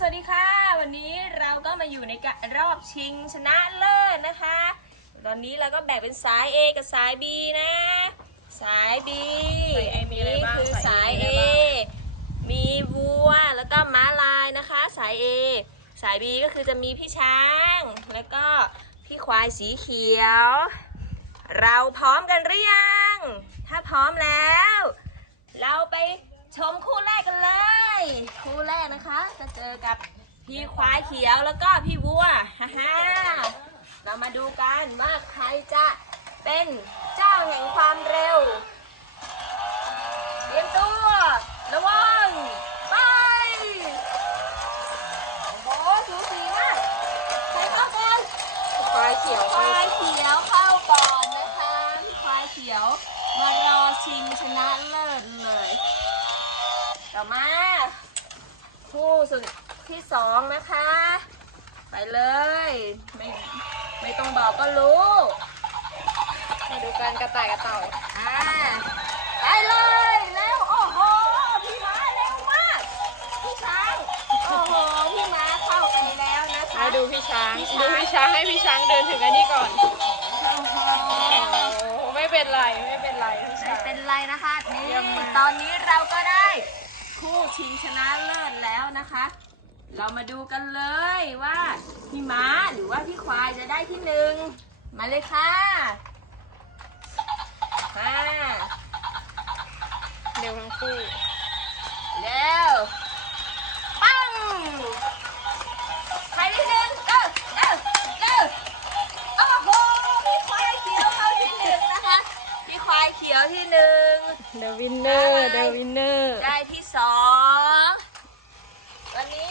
สวัสดีค่ะ วันนี้เราก็มาอยู่ในกะรอบชิงชนะเลิศนะคะ ตอนนี้เราก็แบ่งเป็นสาย A กับสาย B นะ สาย B สาย A มีอะไรบ้างคือสาสายย A A มีอะไรบ้างมีวัวแล้วก็ม้าลายนะคะ สาย A สาย B ก็คือจะมีพี่ช้าง แล้วก็พี่ควายสีเขียว เราพร้อมกันหรือยัง ถ้าพร้อมแล้ว เราไปชมคู่แรกกันเลย คู่แรก นะคะ จะเจอกับพี่ควายเขียวแล้วก็พี่วัวฮ่าฮ่าเรามาดูกันว่าใครจะเป็นเจ้าแห่งความเร็วเตรียมตัว ระวัง ไป โอ้โหสูสีมาก ใครเข้าก่อนควายเขียวควายเขียวเข้าก่อนนะคะควายเขียวมารอชิงชนะเลิศเลย ต่อมา คู่สุดที่สองนะคะ ไปเลย ไม่ไม่ต้องบอกก็รู้มาดูกันกระต่ายกระเต่าอ่าไปเลยเร็วโอ้โหพี่ม้าเร็วมากพี่ช้างโอ้โหพี่ม้าเข้าไปแล้วนะคะมาดูพี่ช้างพี่ช้างดูพี่ช้างให้พี่ช้างเดินถึงอันนี้ก่อนโอ้โหโอ้ไม่เป็นไรไม่เป็นไรพี่ไม่ช้างเป็นไรนะคะนี่เยี่ยมมากตอนนี้เราก็ได้คู่ ชิงชนะเลิศแล้วนะคะ เรามาดูกันเลยว่าพี่ม้าหรือว่าพี่ควายจะได้ที่หนึ่งมาเลยค่ะมาเร็วทั้งคู่เร็วปังใครที่หนึ่งเร็วเร็วเร็วโอ้โหพี่ควายเขียวเข้าที่หนึ่งนะคะ พี่ควายเขียวที่หนึ่ง The winner ลวินเนอร์ได้ที่สอง วันนี้